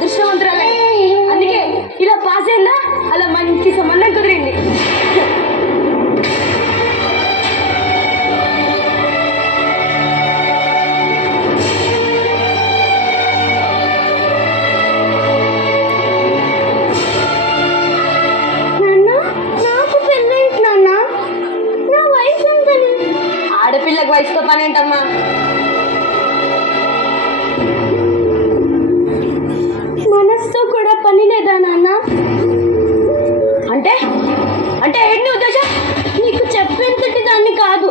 అదృష్టవంతురాలే, అందుకే ఇలా పాస్ అయిందా అలా మంచి సంబంధం కుదిరింది. ఆడపిల్లకు వయసుతో పని ఏంటమ్మా? మనసుతో కూడా పని లేదా నాన్న? అంటే అంటే ఏంటి ఉద్దేశం? నీకు చెప్పేంతటి దాన్ని కాదు.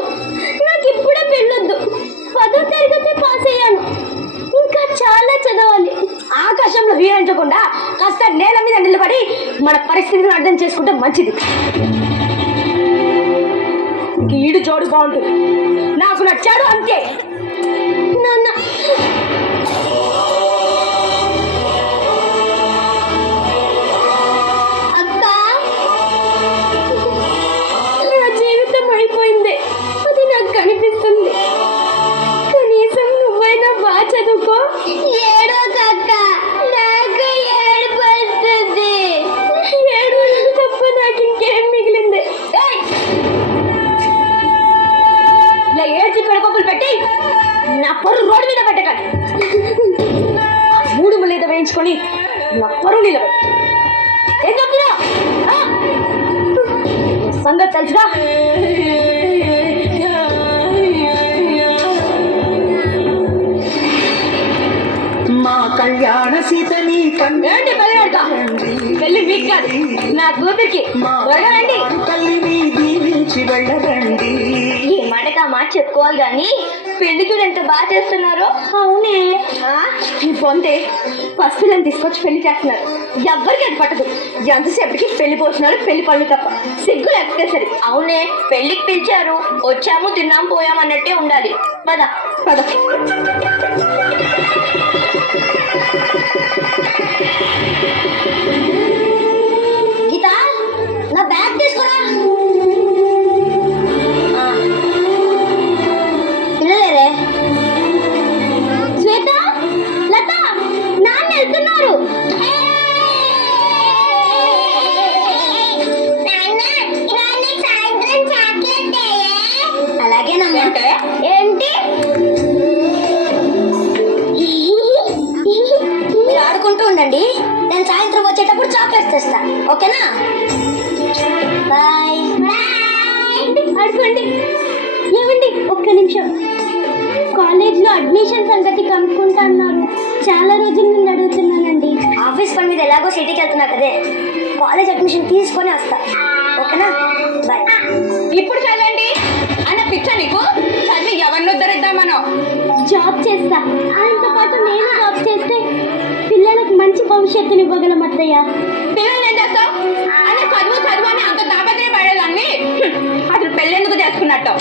నాకు ఇప్పుడే పెళ్ళొద్దు. 10వ తరగతి పాస్ అయ్యాను, ఇంకా చాలా చదవాలి. ఆకాశంలో వీరించకుండా కాస్త నేల మీద నిలబడి మన పరిస్థితిని అర్థం చేసుకుంటే మంచిది. ఈడు జోడు బాగుంటుంది, నాకు నచ్చాడు అంతే. నాన్న అక్క, నా జీవితం అయిపోయింది, అది నాకు కనిపిస్తుంది. కనీసం నువ్వైనా బాగా చదువుకో. ఏడోకక్క, నాకు ఏడుపు వస్తుంది. ఏడు తప్ప నాకు ఇంకేం మిగిలింది? ఇలా ఏడ్చి పెడకొప్పులు పెట్టి నా పరువు రోడ్డు మీద పెట్టకండి. 3 మీద వేయించుకొని నా పరువు నిలబెట్టి ఏం చెప్తున్నా సంగతి తెలుసుగా? మా కళ్యాణ సీతని ఏంటి పెళ్ళాడుతా? పెళ్ళి మీకు కాదు, నా కూతురికి. తల్లిని దీవించి వెళ్ళరండి. ఈ మాటగా మాట చెప్పుకోవాలి కానీ పెళ్లి చూడు ఎంత బాగా చేస్తున్నారో. అవునే, ఈ పొందే పసిపిల్లని తీసుకొచ్చి పెళ్లి చేస్తున్నారు. ఎవ్వరికి అది పట్టదు. ఎంతసేపటికి పెళ్లి పోతున్నారు, పెళ్లి పళ్ళు తప్ప. సిగ్గు లేకపోతే సరే. అవునే, పెళ్లికి పిలిచారు, వచ్చాము తిన్నాం పోయాం అన్నట్టే ఉండాలి. పద పద. గీత, నా బ్యాగ్ తీసుకురా. పిల్లలేరే? శ్వేత, లత, నాన్న వెళ్తున్నారు. అలాగేనమ్మా. ఏంటి? మీరు ఆడుకుంటూ ఉండండి, నేను సాయంత్రం వచ్చేటప్పుడు చాక్లెట్స్ తెస్తా, ఓకేనా? బాయ్. ఆడుకోండి. ఏమండి, ఒక్క నిమిషం. కాలేజ్లో అడ్మిషన్ సంగతి కనుక్కుంటా అన్నారు. చాలా రోజుల నుండి అడుగుతున్నానండి. ఆఫీస్ పని మీద ఎలాగో సిటీకి వెళ్తున్నా కదే, కాలేజ్ అడ్మిషన్ తీసుకొని వస్తా, ఓకేనా? బాయ్. ఇప్పుడు చదవండి అన్న పిచ్చ నీకు. చదివి ఎవరిని ఉద్ధరిద్దాం మనం? జాబ్ చేస్తా. ఆయనతో పాటు నేను జాబ్ చేస్తే పిల్లలకు మంచి భవిష్యత్తుని ఇవ్వగలం అత్తయ్య. పిల్లలు ఏం చేస్తావు? అన్న చదువు చదువు అని అంత తాపత్రయ పడేదాన్ని అసలు పెళ్ళెందుకు చేసుకున్నట్టు?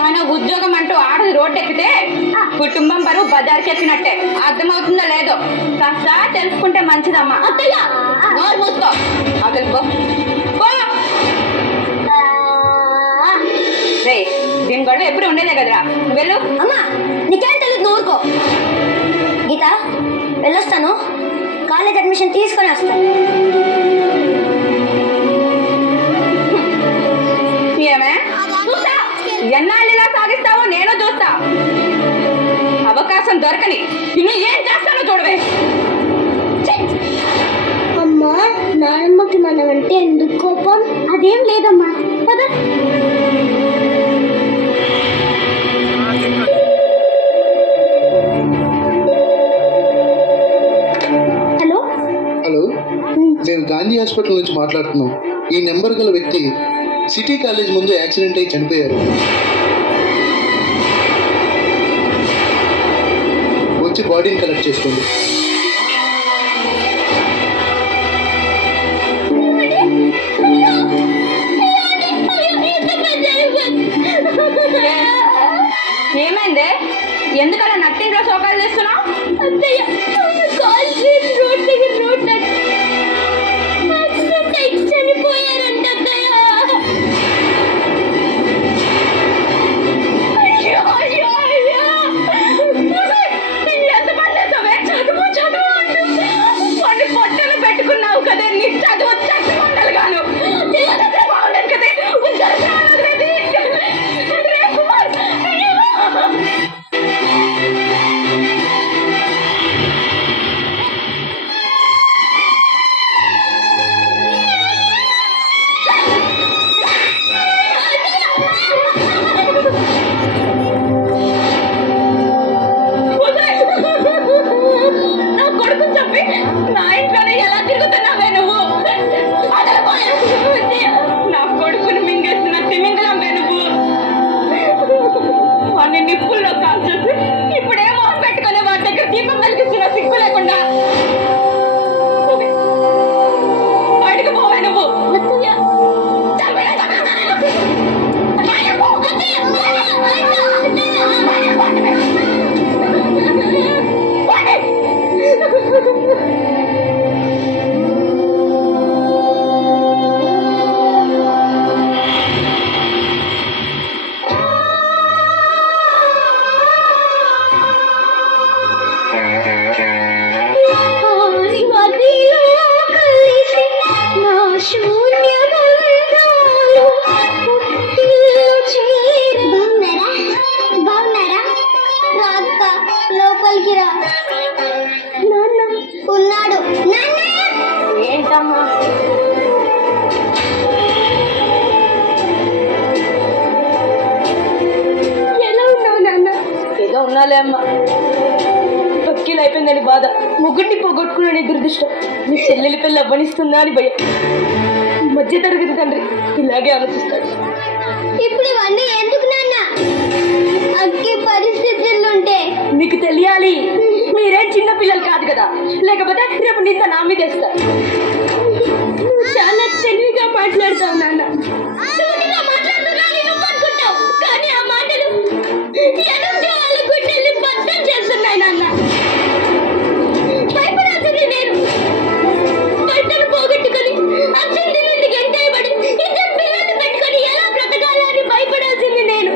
మన ఉద్యోగం అంటూ ఆడది రోడ్డు ఎక్కితే కుటుంబం బరువు బజార్కి ఎక్కినట్టే. అర్థమవుతుందో లేదో కాస్త తెలుసుకుంటే మంచిదమ్మా. అత్తయ్య నోరు మూసుకో, అసలు రే. దీని గొడవ ఎప్పుడు ఉండేదే కదరా, వెళ్ళు. అమ్మా నీకేం తెలియదు, నూరుకో. గీత, వెళ్ళొస్తాను, కాలేజ్ అడ్మిషన్ తీసుకొని వస్తాను. ఏమే చూస్తా, ఎన్నాళ్ళు ఇలా సాగిస్తావో నేను చూస్తా. అవకాశం దొరకని నిన్ను ఏం చేస్తానో చూడవే. అమ్మా, నానమ్మకి మనం అంటే ఎందుకు కోపం? అదేం లేదమ్మా, పద. హలో హలో, నేను గాంధీ హాస్పిటల్ నుంచి మాట్లాడుతున్నాను. ఈ నెంబర్ గల వ్యక్తి సిటీ కాలేజ్ ముందు యాక్సిడెంట్ అయి చనిపోయారు. వచ్చి బాడీని కలెక్ట్ చేసుకోండి. ఏమైంది? ఎందుకలా నట్టింట్లో శోకాలు చేస్తున్నావు? చనిపోయారంట అత్తయ్య. ఎంత పని చేస్తావే? చదువు చదువు. ఆని మదిలో కలిసి నా శూన్యమందాలు పుట్టిల్లు చేరి. బాగున్నారా రా అక్క, లోపలికి రా. నాన్న ఉన్నాడు. ఏంటమ్మా? ఎలా ఉన్నావు నాన్న? ఏదో ఉన్నాలే అమ్మ. పక్కీలు అయిపోయిందని బాధ, ముగ్గురిని పోగొట్టుకున్న దురదృష్టం, నీ చెల్లెలి పిల్ల అవ్వనిస్తుందా అని భయం. మధ్య తరగతి తండ్రి ఇలాగే ఆలోచిస్తాడు. ఇప్పుడు ఇవన్నీ ఎందుకు నాన్న? అక్కి పరిస్థితులుంటే మీకు తెలియాలి, మీరేం చిన్న పిల్లలు కాదు కదా, లేకపోతే రేపు నింద నా మీద వేస్తారు. నువ్వు చాలా తెలివిగా మాట్లాడతావు నాన్న. సూటిగా మాట్లాడుతున్నానని నువ్వు అనుకుంటావు, కానీ ఆ మాటలు ఎనుంటే వాళ్ళ గుండెల్ని బద్దం చేస్తున్నాయి నాన్న. భయపడాల్సింది నేను. భర్తను పోగొట్టుకొని అర్జెంటి నుండి గంటేయబడి ఇద్దరు పిల్లల్ని పెట్టుకొని ఎలా బ్రతకాలని భయపడాల్సింది నేను.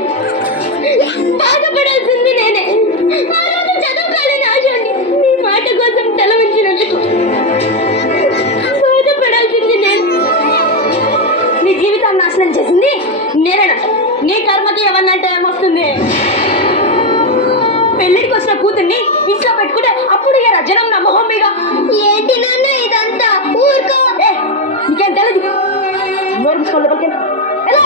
బాధపడాల్సింది నేనే. ఆ రోజు చదువుకోవాలని ఆశ ఉంది, నీ మాట కోసం తల వంచినందుకు బాధపడాల్సింది నేను. నీ జీవితాన్ని నాశనం చేసింది నేనేనంట. నీ కర్మకి ఏమన్నంటే ఏమొస్తుంది? పెళ్లిడికి వచ్చిన కూతుర్ని ఇంట్లో పెట్టుకుంటే అప్పుడు ఏ రజనం నా మొహం మీద. ఏంటి నాన్న ఇదంతా? ఊరుకో. నీకేం తెలియదు. నోరు మూసుకోండి పక్కన. ఎలా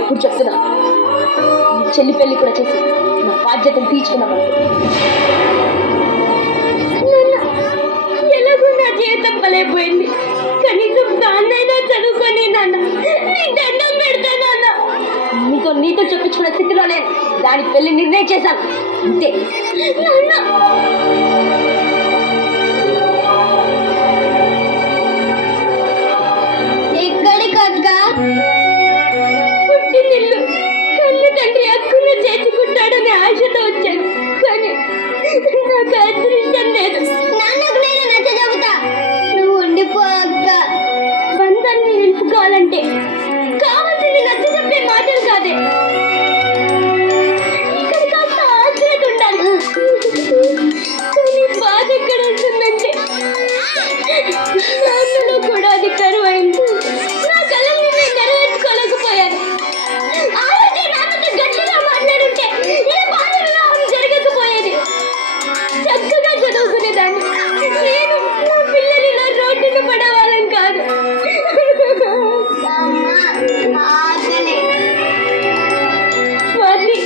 ఇప్పుడు చెప్తున్నా, నీ చెల్లి పెళ్లి కూడా చేసి నా బాధ్యతను తీర్చుకున్నాను. ఎలాగో నా జీవితం పలైపోయింది, కనీసం దాన్నైనా చదువుకొని నాన్న, నీ దండం పెడతా నాన్న. నీతో చెప్పించుకునే స్థితిలో నేను దాని పెళ్లి నిర్ణయం చేశాను అంతే. నాన్న ఎక్కడికక్క? పుట్టినిల్లు కన్న తండ్రి అక్కున చేర్చుకుంటాడనే ఆశతో వచ్చాను, కానీ నాకు అదృష్టం లేదు. నాన్నకు నేను నచ్చ చెబుతా, నువ్వు ఉండిపో అక్క. బంధాన్ని నిలుపుకోవాలంటే కావాల్సింది నచ్చ చెప్పే మాటలు కాదే, ఇక్కడ కాస్త ఆశ్రత ఉండాలి. కానీ బాధ ఎక్కడ ఉంటుందంటే నాన్నలో కూడా అది కరువైంది. నా కళల్ని నేను నెరవేర్చుకోలేకపోయాను. ఆ రోజే నాన్నతో గట్టిగా మాట్లాడుంటే ఏ బాధ వివాహం జరగకపోయేది. చక్కగా చదువుకునేదాన్ని. నేను నా పిల్లలు రోడ్డున పడేవాళ్ళని కాదు. స్వాతి,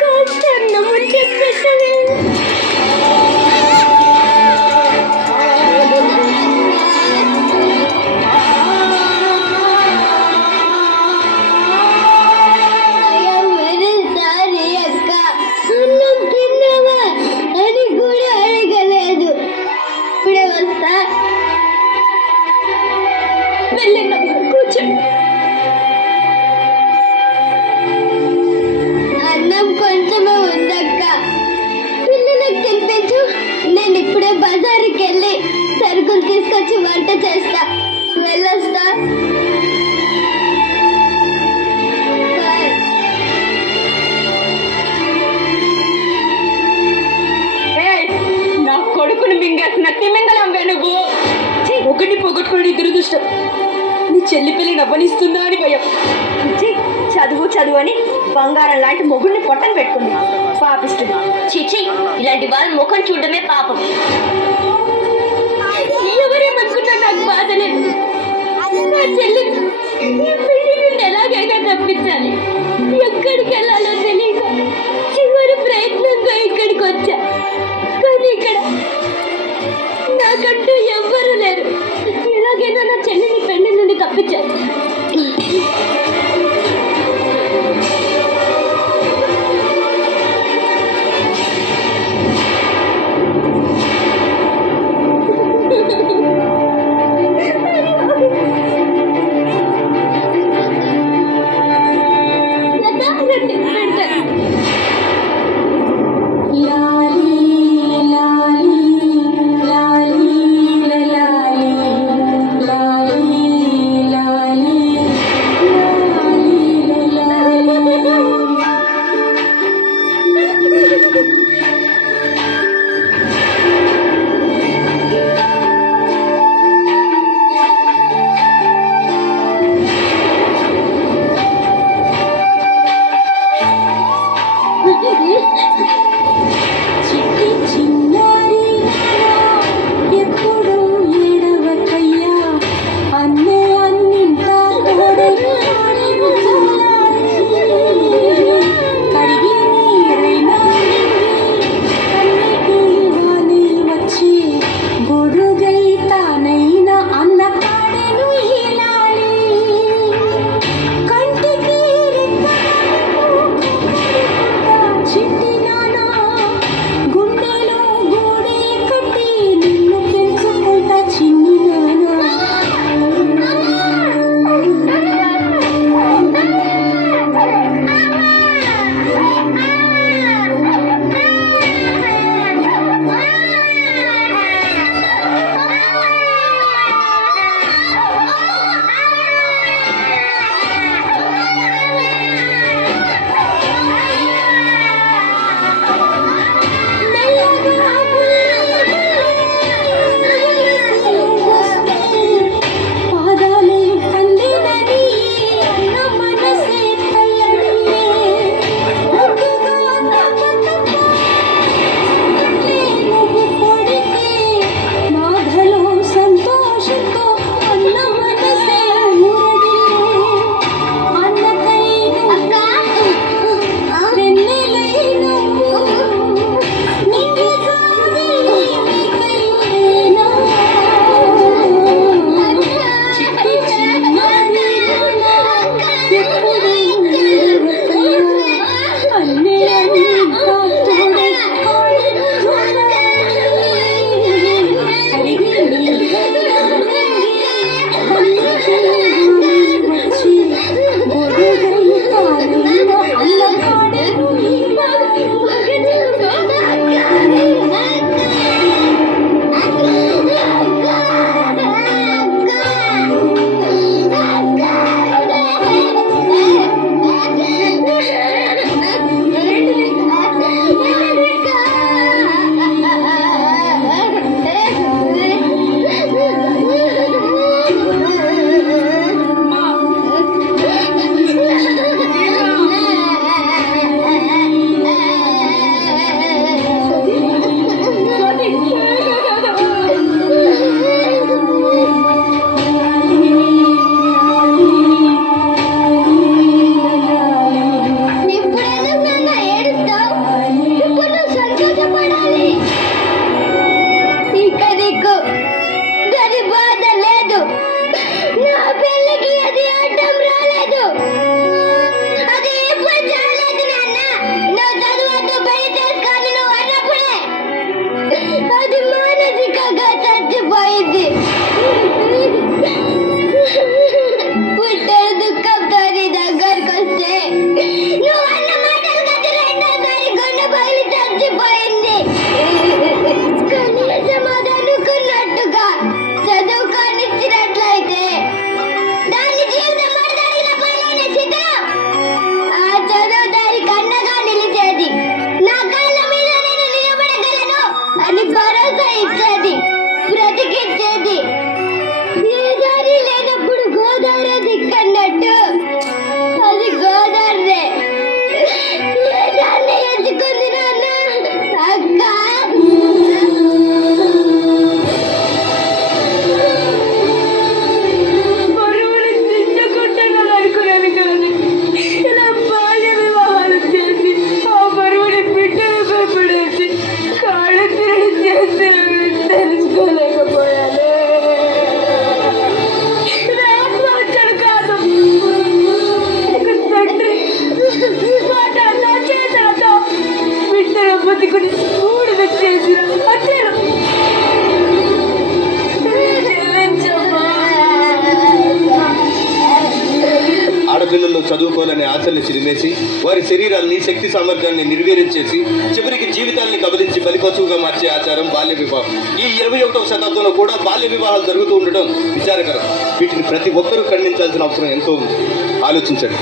కాస్త అన్నం చెప్పేటవే. అన్నం తిన్నావా అని కూడా అడగలేదు. ఇప్పుడే వస్తా. వెళ్ళండి, కూర్చోండి. అన్నం కొంచెమే ఉందక్క, పిల్లలకు తినిపించు. నేను ఇప్పుడే బజారుకి వెళ్ళి సరుకులు తీసుకొచ్చి వంట చేస్తా. వెళ్ళొస్తా. బాయ్. నా కొడుకుని మింగేసిన తిమింగలంగా నువ్వు. ఒకటి పోగొట్టుకుని దురదృష్టం, నీ చెల్లి పెళ్లి నవ్వనిస్తుందా అని భయం. చదువు చదువు అని బంగారం లాంటి మొగుడిని పొట్టను పెట్టుకుంది. పాపిస్తుంది. చిచి, ఇలాంటి వాళ్ళ ముఖం చూడడమే పాపం. ఎవరేమనుకున్నా నాకు బాధ లేదు. నా చెల్లి ఈ పెళ్లి నుండి ఎలాగైనా తప్పించాలి. ఎక్కడికి వెళ్ళాలో తెలియక చివరి ప్రయత్నంగా ఇక్కడికి వచ్చా. కానీ ఇక్కడ నాకంటూ ఎవ్వరూ లేరు. ఎలాగైనా నా చెల్లిని పెళ్లి నుండి తప్పించాలి. లత, రండి. చిట్టి చిన్నారి ఎప్పుడు ఏడవకయ్యా అన్నే అన్నింటా కరిగి నీరైనా కన్నీటి వాని వచ్చి గొడుగై తానైనా అన్న కాడెను ఇలాలి కంటికి చిట్టి నానా గుండెలో గూడే కట్టి నిన్ను పెంచుకుంటా చిన్ని పాదాలే అందినని అన్న మనసే తల్లడిలే నువ్వు కొడితే బాధలో సంతోషంతో అన్న మనసే ఊరడిలే అన్నకైనా వెన్నెలైనా నీకే కాదే నీకైనా చిట్టి చిన్నారి ఎప్పుడు అన్నే అన్నింటా తోడే కరిగి వచ్చి గొడుగై తానైనా అన్న కాడెను అది మానసికంగా చచ్చిపోయింది పుట్టిన దుఃఖంతో నీ దగ్గరకు వస్తే నువ్వు అన్న మాటలు కట్టి రెండోసారి గుండె పగిలి చచ్చిపోయింది కనీసం అది అనుకున్నట్టుగా చదువు కానిచ్చినట్లయితే దాని జీవితం మడదడిగిన పైన చిత్రం ఆ చదువు దాని కన్నగా నిలిచేది నా కళ్ళ మీద నేను నిలబడగలను అని భరోసా ఇచ్చేది బ్రతికించేది ఏ దారి లేనప్పుడు గోదావరి దిక్కన్నట్టు అది గోదావరి ఏ దాన్ని ఎంచుకుంది నాన్న అక్క బరువులు దించుకుంటున్నాను అనుకున్నాను కానీ ఇలా బాల్య వివాహాలు చేసి ఆ బరువుని బిడ్డలు భయపడేసి కాళ్ళు తిరిగి చేస్తే తెలుసుకోలేకపోయాను ఇది ఆత్మహత్యలు కాదు ఒక తండ్రి మాట నా చేతతో బిడ్డల బతుకుని ఊడిద చేసిన హత్యలు ఆడపిల్లల్లో చదువుకోవాలనే ఆశల్ని చిరిమేసి వారి శరీరాల్ని శక్తి సామర్థ్యాన్ని నిర్వీర్యం చేసి చివరికి జీవితాల్ని కబలించి బలిపశువుగా మార్చే ఆచారం బాల్య వివాహం. ఈ 21వ శతాబ్దంలో కూడా బాల్య వివాహాలు జరుగుతూ ఉండడం విచారకరం. వీటిని ప్రతి ఒక్కరూ ఖండించాల్సిన అవసరం ఎంతో ఉంది. ఆలోచించండి.